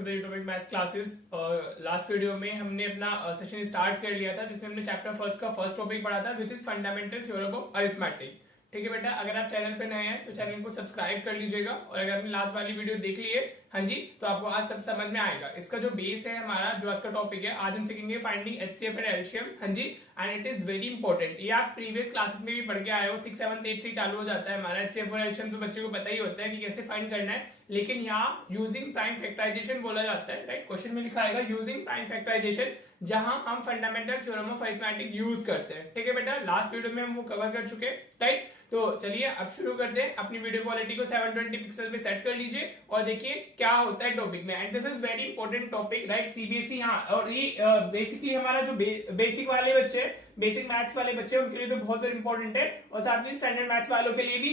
To the YouTube maths classes. Last video में हमने अपना सेशन स्टार्ट कर लिया था जिसमें हमने चैप्टर फर्स्ट का फर्स्ट टॉपिक पढ़ा था which is fundamental theorem of arithmetic. ठीक है बेटा, अगर आप चैनल पे नए हैं तो चैनल को सब्सक्राइब कर लीजिएगा और अगर आपने लास्ट वाली वीडियो देख ली है हाँ जी तो आपको आज सब समझ में आएगा। इसका जो बेस है हमारा जो आज का टॉपिक है, आज हम सीखेंगे फाइंडिंग एचसीएफ एंड एलसीएम। हाँ जी, and it is very important. ये आप प्रीवियस क्लासेस में भी पढ़ के आए हो, 6, 7, 8 से चालू हो जाता है हमारा एचसीएफ और एलसीएम। तो बच्चे को पता ही होता है कि कैसे फाइंड करना है, लेकिन यहाँ यूजिंग प्राइम फैक्टराइजेशन बोला जाता है। राइट, क्वेश्चन में लिखा आएगा यूजिंग प्राइम फैक्टराइजेशन, जहां हम fundamental theorem of arithmetic use करते हैं। ठीक है बेटा, लास्ट वीडियो में हम वो कवर कर चुके हैं। राइट, तो चलिए अब शुरू करते हैं। अपनी वीडियो क्वालिटी को 720 पिक्सल पे सेट कर लीजिए और देखिए क्या होता है टॉपिक में। And this is very important topic. Right, CBSE हाँ, और ये बेसिकली हमारा जो बेसिक वाले बच्चे, बेसिक मैथ्स वाले बच्चे, उनके लिए तो बहुत ज्यादा इंपॉर्टेंट है और साथ में स्टैंडर्ड मैथ्स वालों के लिए भी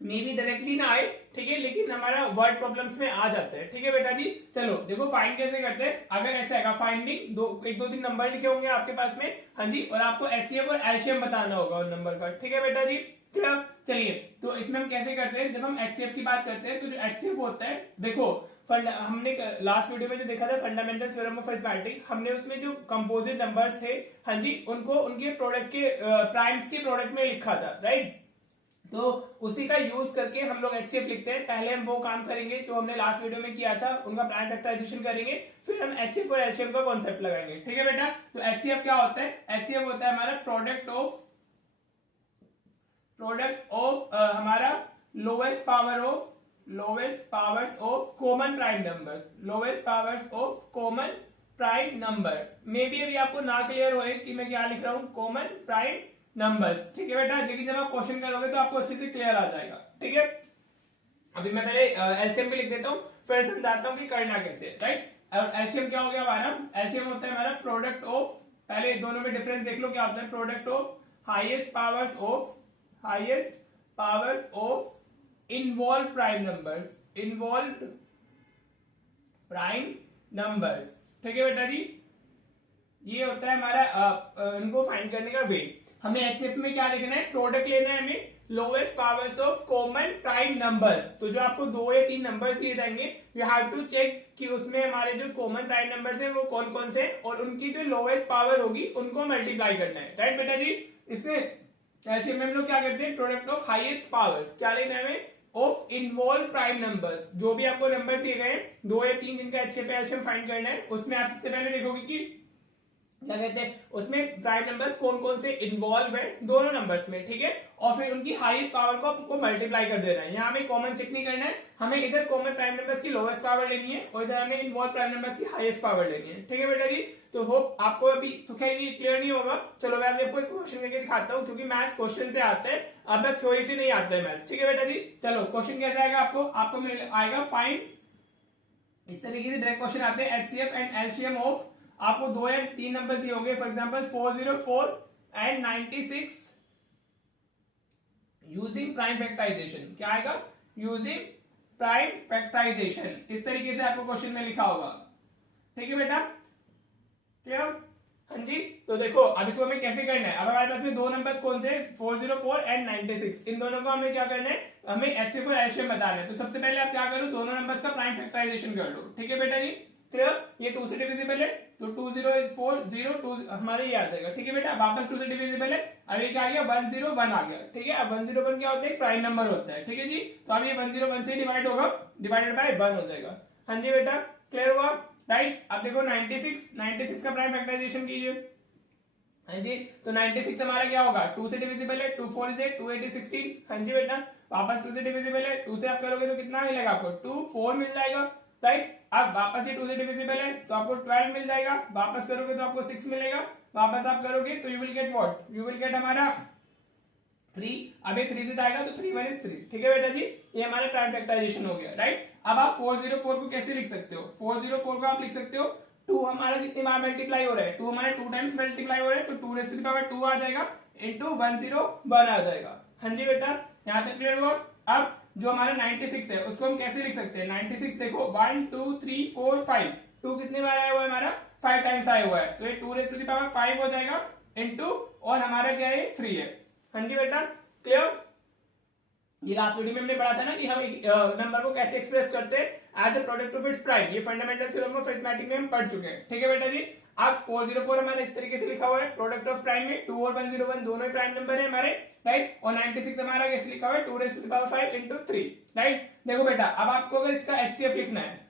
मे भी डायरेक्टली ना आए, ठीक है, लेकिन हमारा वर्ड प्रॉब्लम्स में आ जाता है। ठीक है बेटा जी, चलो देखो फाइंड कैसे करते हैं। अगर ऐसा है फाइंडिंग 1, 2, 3 नंबर लिखे होंगे आपके पास में, हाँ जी, और आपको एचसीएफ और एलसीएम बताना होगा उन नंबर का। ठीक है बेटा जी, क्लियर। चलिए तो इसमें हम कैसे करते हैं, जब हम एचसीएफ की बात करते हैं तो जो एचसीएफ होता है, देखो हमने लास्ट वीडियो में जो देखा था फंडामेंटल थ्योरम ऑफ अरिथमेटिक, हमने उसमें जो कंपोजिट नंबर्स थे, हाँ जी, उनको उनके प्रोडक्ट के प्राइम्स के प्रोडक्ट में लिखा था। राइट, तो उसी का यूज करके हम लोग एचसीएफ लिखते हैं। पहले हम वो काम करेंगे जो हमने लास्ट वीडियो में किया था, उनका प्राइम फैक्टराइजेशन करेंगे, फिर हम एचसीएफ और एलसीएम का कॉन्सेप्ट लगाएंगे। ठीक है बेटा, तो एचसीएफ क्या होता है? एचसीएफ होता है हमारा प्रोडक्ट ऑफ हमारा lowest powers of common prime numbers, lowest powers of common prime number. May be अभी आपको ना क्लियर होए कि मैं क्या लिख रहा हूं, कॉमन प्राइम नंबर्स। ठीक है बेटा, लेकिन जब आप क्वेश्चन करोगे तो आपको अच्छे से क्लियर आ जाएगा। ठीक है, अभी मैं पहले एलसीएम भी लिख देता हूं, फिर समझाता हूं कि करना कैसे। राइट, और एलसीएम क्या हो गया हमारा? एलसीएम होता है हमारा प्रोडक्ट ऑफ, पहले दोनों में डिफरेंस देख लो क्या होता है। Product of highest powers of involve prime numbers. ठीक है बेटा जी, ये होता है हमारा इनको फाइंड करने का वे। हमें एचसीएफ में क्या लिखना है? प्रोडक्ट लेना है हमें lowest powers of common prime numbers. तो जो आपको 2 या 3 नंबर्स दिए जाएंगे, यू हैव टू चेक कि उसमें हमारे जो कॉमन प्राइम नंबर्स हैं वो कौन कौन से हैं और उनकी जो लोवेस्ट पावर होगी उनको मल्टीप्लाई करना है। राइट बेटा जी, इसमें एलसीएम में हम लोग क्या करते हैं? प्रोडक्ट ऑफ हाईएस्ट पावर्स क्या लेना है हमें? Of involve prime numbers. जो भी आपको नंबर दिए गए 2 या 3 जिनका एचसीएफ एलसीएम फाइंड करना है, उसमें आप सबसे पहले देखोगे कि क्या कहते हैं, उसमें प्राइम नंबर्स कौन कौन से इन्वॉल्व है दोनों नंबर्स में। ठीक है, और फिर उनकी हाईएस्ट पावर को आपको मल्टीप्लाई कर देना है। यहाँ हमें कॉमन चेक नहीं करना है, हमें इधर कॉमन प्राइम नंबर्स की लोवेस्ट पावर लेनी है और इधर हमें इन्वॉल्व प्राइम नंबर्स की हाईएस्ट पावर लेनी है। ठीक है बेटा जी, तो होप आपको अभी तो खैर ये क्लियर नहीं होगा। चलो मैं आपको एक क्वेश्चन करके दिखाता हूँ, क्योंकि मैथ्स क्वेश्चन से आता है, अब तक थ्योरी से नहीं आता है मैथ्स। ठीक है बेटा जी, चलो क्वेश्चन कैसे आएगा आपको आएगा फाइंड, इस तरीके से डायरेक्ट क्वेश्चन आते हैं। एचसीएफ एंड एलसीएम ऑफ, आपको 2 या 3 नंबर दिए होंगे, for example 404 and 96 using prime factorisation. क्या आएगा? Using prime factorisation. इस तरीके से आपको क्वेश्चन में लिखा होगा। ठीक है बेटा, क्लियर? हाँ जी, तो देखो अब इसको हमें कैसे करना है। अब हमारे पास में 2 नंबर्स कौन से? 404 एंड 96। इन दोनों को हमें क्या करना है? हमें एचसीएफ और एलसीएम बताना है। तो सबसे पहले आप क्या करो, दोनों नंबर्स का प्राइम फैक्टराइजेशन कर लो। ठीक है बेटा जी, क्लियर? ये 2 से डिविजिबल है तो 2 0 is 4 0 2 हमारे ये आ जाएगा। ठीक है बेटा, वापस 2 से डिविजिबल है, अभी क्या आ गया 1 0 1 आ गया। ठीक है, अब 1 0 1 क्या होता है? प्राइम नंबर होता है। ठीक है जी, तो अब ये 1 0 1 से डिवाइड होगा, डिवाइडेड बाय 1 हो जाएगा। हाँ जी बेटा, क्लियर हुआ? राइट, अब देखो 96 का प्राइम फैक्टराइजेशन कीजिए। हाँ जी, तो 96 हमारा क्या होगा? 2 से डिविजिबल है, 2 4 is 8, 2 8 is 16। हाँ जी बेटा, वापस 2 से डिविजिबल है, 2 से आप करोगे तो कितना मिलेगा आपको? 2 4 मिल जाएगा। राइट, अब वापस ये 2 से डिविजिबल है तो आपको 12 मिल जाएगा, वापस करोगे तो आपको 6 मिलेगा, वापस आप करोगे तो you will get what? You will get हमारा 3। अब ये 3 से जाएगा तो 3 1 is 3। ठीक है बेटा जी, ये हमारा प्राइम फैक्टराइजेशन हो गया। राइट, अब आप 404 को कैसे लिख सकते हो? 404 को आप लिख सकते हो 2 हमारा कितनी बार मल्टीप्लाई हो रहा है? 2 हमारे 2 टाइम्स मल्टीप्लाई हो रहा है, तो 2 raised to the power 2 आ जाएगा इंटू 1 0 1 आ जाएगा। हाँ जी बेटा, यहाँ तक क्लियर हुआ? अब जो हमारा 96 है उसको हम कैसे लिख सकते हैं? 96 देखो 1 2 3 4 5, 2 कितनी बार आया हुआ है हमारा? 5 टाइम्स आया हुआ है, तो ये 2 raised to the power 5 हो जाएगा इंटू, और हमारा क्या है? 3 है। हाँ जी बेटा, क्लियर? ये लास्ट वीडियो में हमने पढ़ा था ना कि हम एक नंबर को कैसे एक्सप्रेस करते हैं as a product of its prime. ये फंडामेंटल थ्योरम ऑफ अरिथमेटिक में हम पढ़ चुके हैं। ठीक है बेटा जी। अब 404 हमारा इस तरीके से लिखा हुआ है, प्रोडक्ट ऑफ प्राइम में 2 और 101 दोनों ही प्राइम नंबर है हमारे, राइट। और 96 हमारा कैसे लिखा हुआ है 2⁵ into 3, राइट। देखो बेटा, अब आपको अगर इसका एचसीएफ लिखना है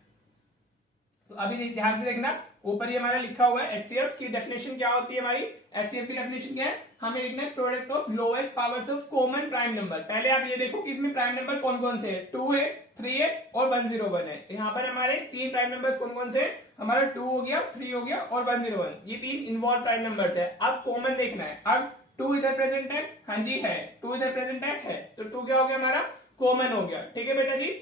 तो अभी ध्यान से देखना, ऊपर ही हमारा लिखा हुआ है एचसीएफ की डेफिनेशन क्या होती है हमारी। एचसीएफ की डेफिनेशन क्या है, हमें लिखना है product of lowest powers of common prime number. पहले आप ये देखो कि इसमें प्राइम नंबर कौन कौन से है, 2 है, 3 है और 101 है। यहाँ पर हमारे 3 प्राइम नंबर्स कौन कौन से है, हमारा 2 हो गया, 3 हो गया और 101, ये 3 इन्वॉल्व प्राइम नंबर्स है। अब कॉमन देखना है, अब 2 इधर प्रेजेंट है, हाँ जी है, 2 इधर प्रेजेंट है, तो 2 क्या हो गया हमारा, कॉमन हो गया। ठीक है बेटा जी,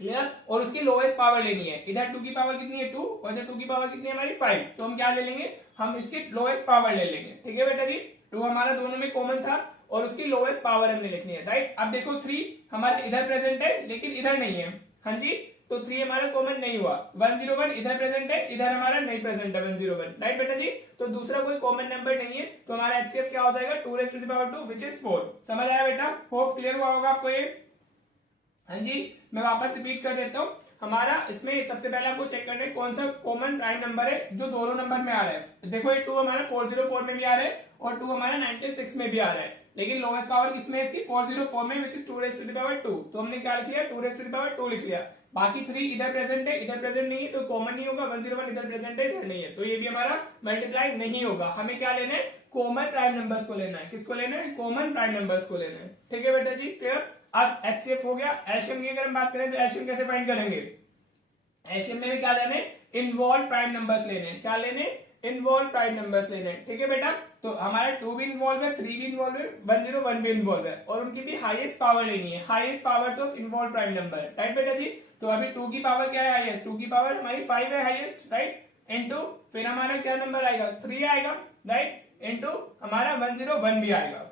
क्लियर। और उसकी लोएस्ट पावर लेनी है, इधर 2 की पावर कितनी है 2 और इधर 2 की पावर कितनी है हमारी 5, तो हम क्या ले लेंगे, हम इसकी लोएस्ट पावर ले लेंगे। ठीक है बेटा जी, 2 हमारा दोनों में कॉमन था और उसकी लोएस्ट पावर हमने लिखनी है, राइट। अब देखो 3 हमारा इधर प्रेजेंट है लेकिन इधर नहीं है, हाँ जी, तो 3 हमारा कॉमन नहीं हुआ। 101 इधर प्रेजेंट है, इधर हमारा नहीं प्रेजेंट है 101, राइट बेटा जी। तो दूसरा कोई कॉमन नंबर नहीं है, तो हमारा एचसीएफ क्या हो जाएगा 2⁵2 विच इज 4। समझ आया बेटा, होप क्लियर हुआ होगा आपको ये। हाँ जी, मैं वापस रिपीट कर देता हूँ। हमारा इसमें सबसे पहले आपको चेक करना है कौन सा कॉमन प्राइम नंबर है जो दोनों नंबर में आ रहा है। देखो ये 2 हमारा 404 में भी आ रहा है और 2 हमारा 96 में भी आ रहा है, लेकिन लोएस्ट पावर किसमें है इसकी 404 में, विच इज 2⁵2। तो हमने क्या लिख लिया 2⁵2 लिख लिया। बाकी 3 इधर प्रेजेंट है, इधर प्रेजेंट नहीं है, तो कॉमन नहीं होगा। 101 इधर प्रेजेंट है, इधर नहीं है, तो ये भी हमारा मल्टीप्लाई नहीं होगा। हमें क्या लेना है, कॉमन प्राइम नंबर्स को लेना है। किसको लेना है, कॉमन प्राइम नंबर्स को लेना है। ठीक है बेटा जी, क्लियर। अब एचसीएफ हो गया। एलसीएम की अगर हम बात करें तो एलसीएम कैसे फाइंड करेंगे, एलसीएम में भी क्या लेने, इन्वॉल्व प्राइम नंबर्स लेने। क्या लेने, इन्वॉल्व प्राइम नंबर्स लेने। ठीक है बेटा, तो हमारा 2 भी इन्वॉल्व है, 3 भी इन्वॉल्व है, 101 भी इन्वॉल्व है, और उनकी भी हाईएस्ट पावर लेनी है, highest powers of involve prime number, right बेटा जी। तो अभी 2 की पावर क्या है हाईएस्ट, 2 की पावर हमारी 5 है हाईएस्ट, राइट, इनटू फिर हमारा क्या नंबर आएगा 3 आएगा, राइट, इनटू हमारा 101 भी आएगा।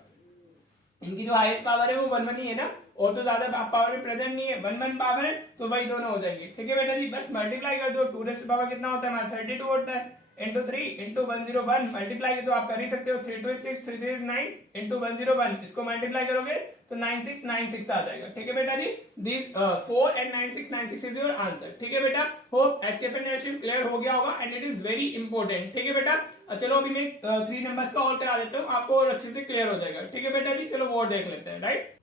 इनकी जो हाईएस्ट पावर है वो 1 ही है ना, और तो ज्यादा पावर में प्रेजेंट नहीं है, 1 पावर है, तो वही दोनों हो जाएंगे। ठीक है बेटा जी, बस मल्टीप्लाई कर दो। 2 पावर कितना होता है हमारा 32 होता है, इंटू 3 इंटू 101 मल्टीप्लाई तो आप कर ही सकते हो। 3 2 6 3 3 9 इंटू 101, इसको मल्टीप्लाई करोगे तो 9696 आ जाएगा। ठीक है बेटा जी, this 4 and 9696 is your answer. ठीक है बेटा, hope HCF and LCM clear हो गया होगा and it is very important. ठीक है बेटा, चलो अभी मैं 3 नंबर्स का और करा देता हूँ, आपको और अच्छे से क्लियर हो जाएगा। ठीक है बेटा जी, चलो वो देख लेते हैं, राइट।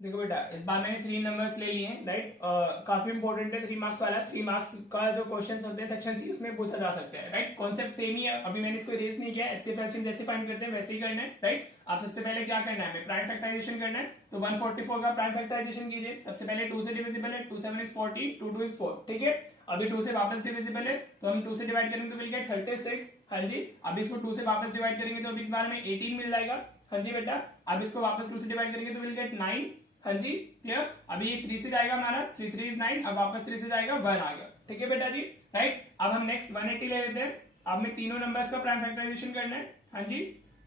देखो बेटा, इस बार मैंने 3 नंबर्स ले लिए हैं, राइट। काफी इंपॉर्टेंट है 3 मार्क्स वाला। 3 मार्क्स का जो क्वेश्चन होते हैं सेक्शन सी, उसमें पूछा जा सकता है, राइट। कॉन्सेप्ट सेम ही है, अभी मैंने इसको इरेज नहीं किया। एचसीएफ एलसीएम जैसे फाइंड करते हैं वैसे ही करना है, राइट। आप सबसे पहले क्या करना है, प्राइम फैक्टराइजेशन करना है। तो 144 का प्राइम फैक्टराइजेशन कीजिए। सबसे पहले 2 से डिविजिबल है, 2 7 is 40, 2 2 is 4। ठीक है, अभी 2 से वापस डिविजिबल है, तो हम 2 से डिवाइड करेंगे तो विल गेट 36। हाँ जी, अभी इसको 2 से वापस डिवाइड करेंगे तो अभी इस बार में 18 मिल जाएगा। हाँ जी बेटा, अब इसको वापस 2 से डिवाइड करेंगे तो विल गेट 9। हाँ जी, क्लियर। अभी ये 3 से जाएगा हमारा, 3 3 is 9, अब वापस 3 से जाएगा 1 आएगा। ठीक है बेटा जी, राइट। अब हम नेक्स्ट 180 ले लेते हैं। अब में तीनों नंबर्स का प्राइम फैक्टराइजेशन करना है। हाँ जी,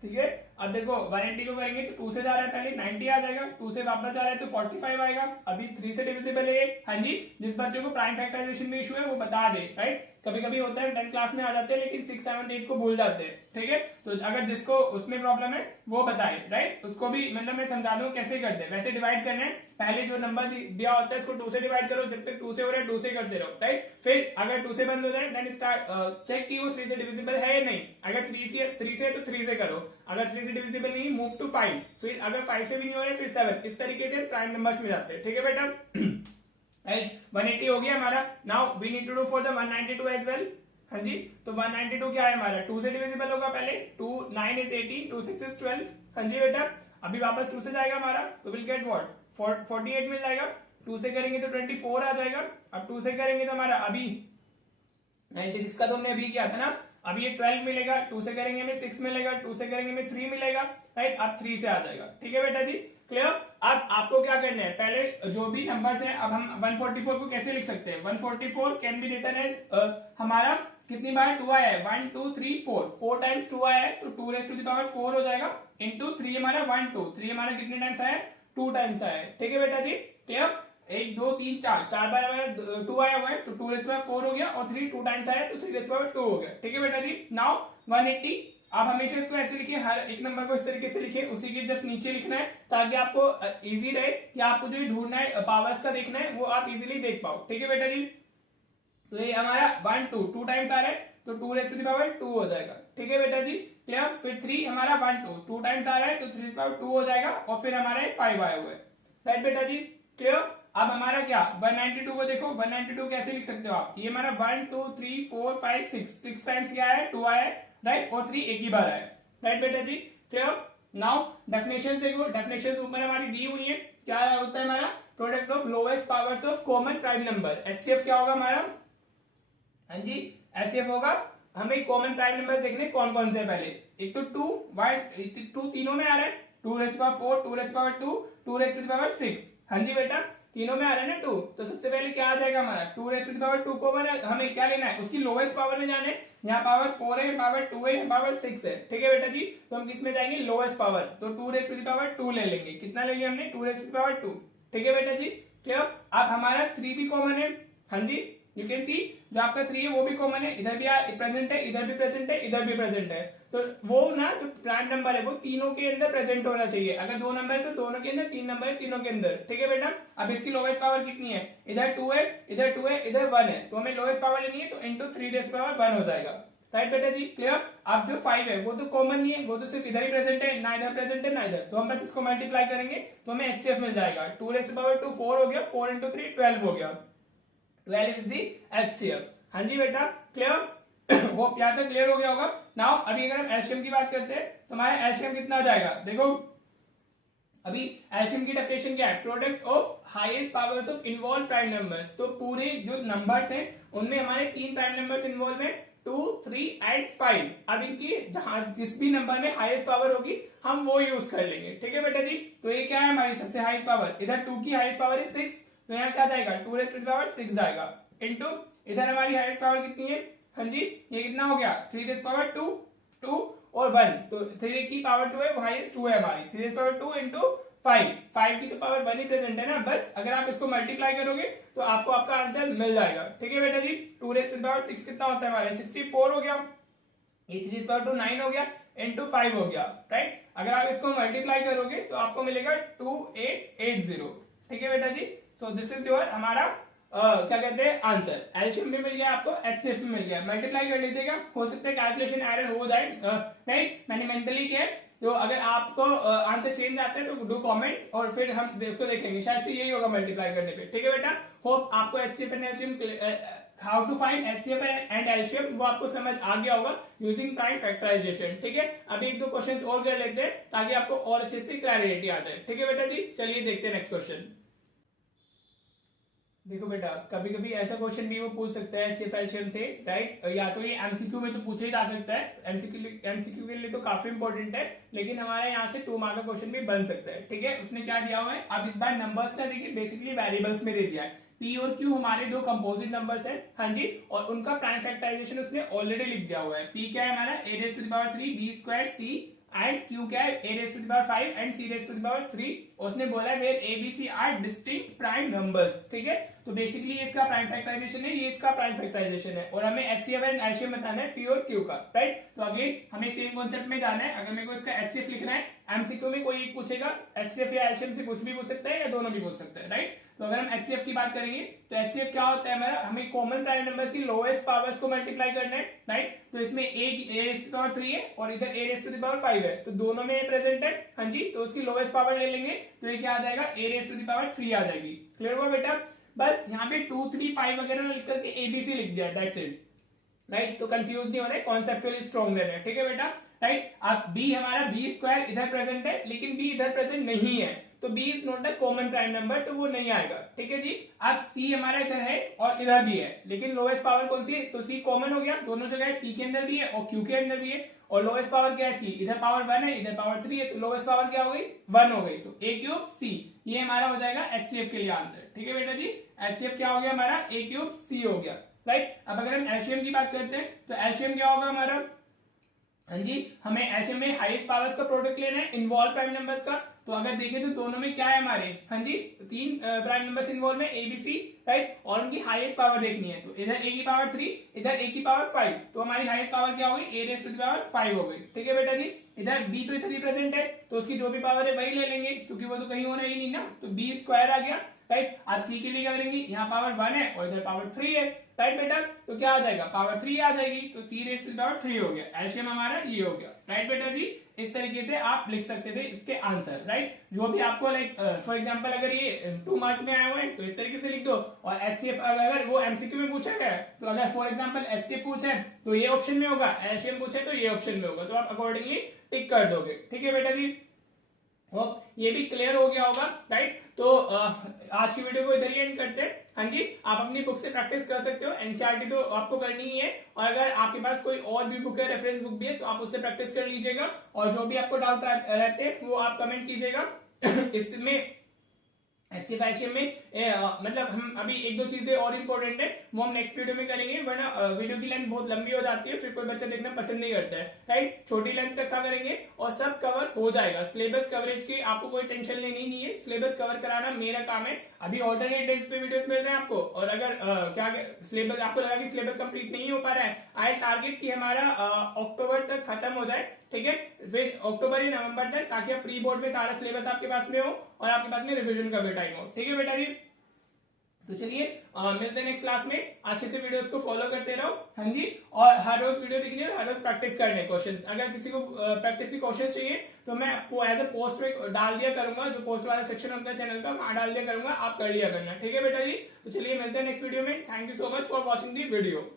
ठीक है। अब देखो 180 को करेंगे तो 2 से जा रहा है पहले 90 आ जाएगा, 2 से वापस आ रहा है तो 45 आएगा। अभी 3 से डिविजिबल है। हाँ जी, जिस बच्चों को प्राइम फैक्टराइजेशन में इशू है वो बता दे, राइट। कभी कभी होता है 10th क्लास में आ जाते हैं लेकिन 6 7 8 को भूल जाते हैं। ठीक है, तो अगर जिसको उसमें प्रॉब्लम है वो बताए, राइट। उसको भी मतलब मैं समझा दूं कैसे करते हैं। वैसे डिवाइड करना है, पहले जो नंबर दिया होता है इसको 2 से डिवाइड करो, जब तक 2 से हो रहा है 2 से करते रहो, राइट। फिर अगर 2 से बंद हो जाए देन स्टार्ट चेक की वो 3 से डिविजिबल है या नहीं। अगर 3 से तो 3 से करो, अगर 3 से डिविजिबल नहीं मूव टू 5, फिर अगर 5 से भी नहीं हो रहा है फिर 7। इस तरीके से प्राइम नंबर्स में जाते हैं। ठीक है बेटा, राइट। 180 हो गया हमारा। Now we need to do for the 192 as well. हाँ जी, तो 192 क्या है हमारा, 2 से डिविजिबल होगा पहले। 2 9 is 18, 2 6 is 12। हाँ जी बेटा, अभी वापस 2 से जाएगा हमारा तो विल गेट व्हाट 48 मिल जाएगा। 2 से करेंगे तो 24 आ जाएगा। अब 2 से करेंगे तो हमारा अभी 96 का तो हमने अभी किया था ना, अभी ये 12 मिलेगा। 2 से करेंगे हमें 6 मिलेगा, 2 से करेंगे हमें 3 मिलेगा, राइट। अब 3 से आ जाएगा। ठीक है बेटा जी, क्लियर। अब आपको क्या करना है, पहले जो भी नंबर्स है, अब हम 144 को कैसे लिख सकते हैं। 144 कैन बी रिटन एज हमारा कितनी बार 2 आया है, 1 2 3 4 टाइम्स 2 आया है तो 2⁴ हो जाएगा। इंटू 3 हमारा 1 2, 3 हमारा कितने टाइम्स आया है, 2 टाइम्स आया है। ठीक है बेटा जी, क्लियर। 1 2 3 4 बार हमारा 2 आया हुआ है तो 2⁴ हो गया, और 3 2 टाइम्स आया तो 3⁴ हो गया। ठीक है बेटा जी। नाउ 180 आप हमेशा इसको ऐसे लिखिए, हर एक नंबर को इस तरीके से लिखिए, उसी के जस्ट नीचे लिखना है ताकि आपको इजी रहे कि आपको जो ढूंढना है पावर्स का देखना है वो आप इजीली देख पाओ। ठीक है बेटा जी, तो ये हमारा 1 2 टू टाइम्स आ रहा है तो 2 raised to the power 2 हो जाएगा। ठीक है बेटा जी, क्लियर। फिर 3 हमारा 1 2 टू टाइम्स आ रहा है तो 3 raised to the power 2 हो जाएगा और फिर हमारा 5 आया हुआ है। राइट बेटा जी, क्लियर। अब हमारा क्या 192 को देखो, 192 कैसे लिख सकते हो आप, ये हमारा 1 2 3 4 5 6 टाइम्स क्या है 2 आया है, राइट, और 3 एक ही बार आया। राइट बेटा जी, क्लियर। नाउ डेफिनेशन देखो, डेफिनेशन ऊपर हमारी दी हुई है, क्या होता है हमारा product of lowest powers of common prime number, HCF क्या होगा हमारा, हाँ जी एचसीएफ होगा। हमें कॉमन प्राइम नंबर देखने कौन कौन से, पहले एक तो 2 तीनों में आ रहा है, 2 raised to the power 4 2 raised to the power 2 2 raised to the power 6, हाँ जी बेटा तीनों में आ रहा है ना 2, तो सबसे पहले क्या आ जाएगा हमारा 2 raised to the power 2 common है, हमें क्या लेना है उसकी लोएस्ट पावर में जाने, यहाँ पावर 4 है, पावर 2 है, पावर 6 है। ठीक है बेटा जी, तो हम किसमें जाएंगे लोएस्ट पावर, तो 2 raised to the power 2 ले लेंगे, कितना लेंगे हमने 2 raised to the power 2। ठीक है बेटा जी, क्लियर। अब हमारा 3 भी कॉमन है, हाँ जी यू कैन सी जो आपका 3 है वो भी कॉमन है, इधर भी प्रेजेंट है, इधर भी प्रेजेंट है, इधर भी प्रेजेंट है, तो वो ना जो प्राइम नंबर है वो तीनों के अंदर प्रेजेंट होना चाहिए, अगर 2 नंबर है तो दोनों के अंदर, 3 नंबर है तीनों के अंदर। ठीक है बेटा, अब इसकी लोएस्ट पावर कितनी है, इधर 2 है, इधर 2 है, इधर 1 है, तो हमें लोएस्ट पावर लेनी है तो into 3 raised to the power 1 हो जाएगा। राइट बेटा जी, क्लियर। अब जो 5 है वो तो कॉमन नहीं है, वो तो सिर्फ इधर ही प्रेजेंट है, ना इधर प्रेजेंट है ना इधर, तो हम बस इसको मल्टीप्लाई करेंगे तो हमें एचसीएफ मिल जाएगा, 2 raised to the power 2 4 हो गया, 4 into 3 12 हो गया, 12 इज दी एचसीएफ। हाँ जी बेटा, क्लियर। वो क्या तक क्लियर हो गया होगा। नाउ अभी अगर हम एलसीएम की बात करते हैं तो हमारा एलसीएम कितना आ जाएगा, देखो अभी एलसीएम की डेफिनेशन क्या है, product of highest powers of involve prime numbers, तो पूरे जो नंबर्स हैं उनमें हमारे 3 प्राइम नंबर्स इन्वॉल्व हैं 2 3 एंड 5। अब इनकी जहां जिस भी नंबर में हाईएस्ट पावर होगी हम वो यूज कर लेंगे। ठीक है बेटा जी, तो ये क्या है हमारी सबसे हाईएस्ट पावर, इधर 2 की हाईएस्ट पावर है 6, तो यहाँ क्या जाएगा 2 raised to the power 6 जाएगा, इंटू इधर हमारी हाईएस्ट पावर कितनी है, हाँ जी ये कितना हो गया 3 raised to the power 2 और 1, तो 3 की पावर 2 है वो हाईएस्ट 2 है हमारी, 3 raised to the power 2 into 5 की तो पावर 1 ही प्रेजेंट है ना, बस अगर आप इसको मल्टीप्लाई करोगे तो आपको आपका आंसर मिल जाएगा। ठीक है बेटा जी, 2 raised to the power 6 कितना होता है हमारे 64 हो गया, ये 3 raised to the power 2 9 हो गया, इंटू 5 हो गया, राइट। अगर आप इसको मल्टीप्लाई करोगे तो आपको मिलेगा 2880। ठीक है बेटा जी, सो दिस इज योर हमारा क्या कहते हैं आंसर, एलसीएम भी मिल गया आपको, एचसीएफ भी मिल गया, मल्टीप्लाई कर लीजिएगा, हो सकता है कैलकुलेशन एरर हो जाए, राइट। मैंने मेंटली किया, तो अगर आपको आंसर चेंज आता है तो डू कमेंट और फिर हम इसको देखेंगे, शायद से यही होगा मल्टीप्लाई करने पे। ठीक है बेटा, होप आपको HCF and LCM how to find HCF and LCM वो आपको समझ आ गया होगा यूजिंग प्राइम फैक्टराइजेशन। ठीक है, अभी 1-2 क्वेश्चंस और कर लेते हैं ताकि आपको और अच्छे से क्लैरिटी आ जाए। ठीक है बेटा जी, चलिए देखते हैं नेक्स्ट क्वेश्चन। देखो बेटा, कभी कभी ऐसा क्वेश्चन भी वो पूछ सकता है एचसीएफ एलसीएम से, राइट, या तो ये एमसीक्यू में तो पूछा ही जा सकता है, एमसीक्यू के लिए तो काफी इंपॉर्टेंट है, लेकिन हमारे यहाँ से 2 मार्क का क्वेश्चन भी बन सकता है। ठीक है, उसने क्या दिया हुआ है, अब इस बार नंबर्स का देखिए बेसिकली वेरिएबल्स में दे दिया है, पी और क्यू हमारे 2 कंपोजिट नंबर्स हैं, हाँ जी, और उनका प्राइम फैक्टराइजेशन उसने ऑलरेडी लिख दिया हुआ है। पी क्या है हमारा a raised to the power 3 b square c and Q क्या है a raised to the power 5 and c raised to the power 3, उसने बोला है where a b c are distinct prime numbers. ठीक है, तो बेसिकली इसका प्राइम फैक्टराइजेशन है, ये इसका प्राइम फैक्टराइजेशन है, और हमें एचसीएफ एंड एलसीएम बताना है पी और क्यू का, राइट। तो अगेन हमें सेम कॉन्सेप्ट में जाना है, अगर मेरे को इसका एचसीएफ लिखना है, एमसीक्यू में कोई पूछेगा एचसीएफ या एलसीएम से कुछ भी पूछ सकता है या दोनों भी पूछ सकता है, राइट। तो अगर हम एचसीएफ की बात करेंगे तो एचसीएफ क्या होता है हमारा, हमें कॉमन प्राइम नंबर्स की लोएस्ट पावर्स को मल्टीप्लाई करना है, राइट। तो इसमें a raised to the power 3 है और इधर a raised to the power 5 है, तो दोनों में प्रेजेंट है, हाँ जी, तो उसकी लोएस्ट पावर ले लेंगे तो ये क्या आ जाएगा a raised to the power 3 आ जाएगी। क्लियर हुआ बेटा, बस यहाँ पे 2 3 5 वगैरह लिख करके एबीसी लिख दिया, दैट्स इट, राइट। तो कंफ्यूज नहीं होना है, कॉन्सेप्चुअली स्ट्रॉन्ग रहना है। ठीक है बेटा, राइट। अब b हमारा b स्क्वायर इधर प्रेजेंट है लेकिन b इधर प्रेजेंट नहीं है, तो b is not a common prime number, तो वो नहीं आएगा। ठीक है जी, अब c हमारा इधर है और इधर भी है, लेकिन लोएस्ट पावर कौन सी है, तो c कॉमन हो गया, दोनों जगह p के अंदर भी है और q के अंदर भी है, और लोएस्ट पावर क्या है c, इधर पावर 1 है इधर पावर 3 है, तो लोएस्ट पावर क्या हो गई 1 हो गई, तो a क्यूब c, ये हमारा हो जाएगा एचसीएफ के लिए आंसर। ठीक है बेटा जी, एचसीएफ क्या हो गया हमारा a क्यूब c हो गया, राइट। अब अगर हम एलसीएम की बात करते हैं तो एलसीएम क्या होगा हमारा, हाँ जी, हमें एचएम में हाईएस्ट पावर्स का प्रोडक्ट लेना है इन्वॉल्व प्राइम नंबर्स का। तो अगर देखें तो दोनों में क्या है हमारे, हाँ जी, 3 प्राइम नंबर्स इन्वॉल्व है एबीसी, राइट, और उनकी हाईएस्ट पावर देखनी है। तो इधर ए की पावर 3, इधर ए की पावर 5, तो हमारी हाईएस्ट पावर क्या होगी, ए रेज़ टू द पावर 5 हो गई। ठीक है बेटा जी। इधर बी तो इधर रिप्रेजेंट है, तो उसकी जो भी पावर है वही ले लेंगे, क्योंकि वो तो कहीं होना ही नहीं ना, तो बी स्क्वायर आ गया, राइट। आप सी के लिए क्या करेंगे, यहाँ पावर 1 है और इधर पावर 3 है, राइट बेटा, तो क्या आ जाएगा, पावर 3 आ जाएगी, तो सी रेज़ टू द पावर 3 हो गया। एलसीएम हमारा ये हो गया, राइट बेटा जी। इस तरीके से आप लिख सकते थे इसके आंसर, राइट। जो भी आपको लाइक फॉर एग्जांपल अगर ये 2 मार्क में आया हुआ है तो इस तरीके से लिख दो, और एचसीएफ अगर वो एमसीक्यू में पूछा है तो अगर फॉर एग्जांपल एचसीएफ पूछे तो ये ऑप्शन में होगा, एलसीएम पूछे तो ये ऑप्शन में होगा, तो आप अकॉर्डिंगली टिक कर दोगे। ठीक है बेटा जी, ये भी क्लियर हो गया होगा, राइट। तो आज की वीडियो को इधर ही एंड करते हैं। हाँ जी, आप अपनी बुक से प्रैक्टिस कर सकते हो, एनसीईआरटी तो आपको करनी ही है, और अगर आपके पास कोई और भी बुक है, रेफरेंस बुक भी है, तो आप उससे प्रैक्टिस कर लीजिएगा, और जो भी आपको डाउट रहते हैं वो आप कमेंट कीजिएगा। इसमें एचसीएफ एचसीएम में मतलब हम अभी 1-2 चीजें और इंपॉर्टेंट है वो हम नेक्स्ट वीडियो में करेंगे, वरना वीडियो की लेंथ बहुत लंबी हो जाती है, फिर कोई बच्चा देखना पसंद नहीं करता है, राइट। छोटी लेंथ रखा करेंगे और सब कवर हो जाएगा। सिलेबस कवरेज की आपको कोई टेंशन लेनी नहीं है, सिलेबस कवर कराना मेरा काम है। अभी ऑल्टरनेट डेज पे वीडियोस मिल रहे हैं आपको, और अगर क्या सिलेबस आपको लगा कि सिलेबस कंप्लीट नहीं हो पा रहा है, आई टारगेट की हमारा अक्टूबर तक खत्म हो जाए, ठीक है, फिर अक्टूबर या नवंबर तक, ताकि आप प्री बोर्ड में सारा सिलेबस आपके पास में हो और आपके पास में रिवीजन का भी टाइम हो। ठीक है बेटा जी, तो चलिए मिलते हैं नेक्स्ट क्लास में। अच्छे से वीडियोस को फॉलो करते रहो, हाँ जी, और हर रोज वीडियो देखनी है, हर रोज प्रैक्टिस करने क्वेश्चंस। अगर किसी को प्रैक्टिस की क्वेश्चंस चाहिए तो मैं आपको एज अ पोस्ट में डाल दिया करूंगा, जो पोस्ट वाला सेक्शन होता है चैनल का, वहां डाल दिया करूंगा, आप कर लिया करना। ठीक है बेटा जी, तो चलिए मिलते हैं नेक्स्ट वीडियो में। Thank you so much for watching the video.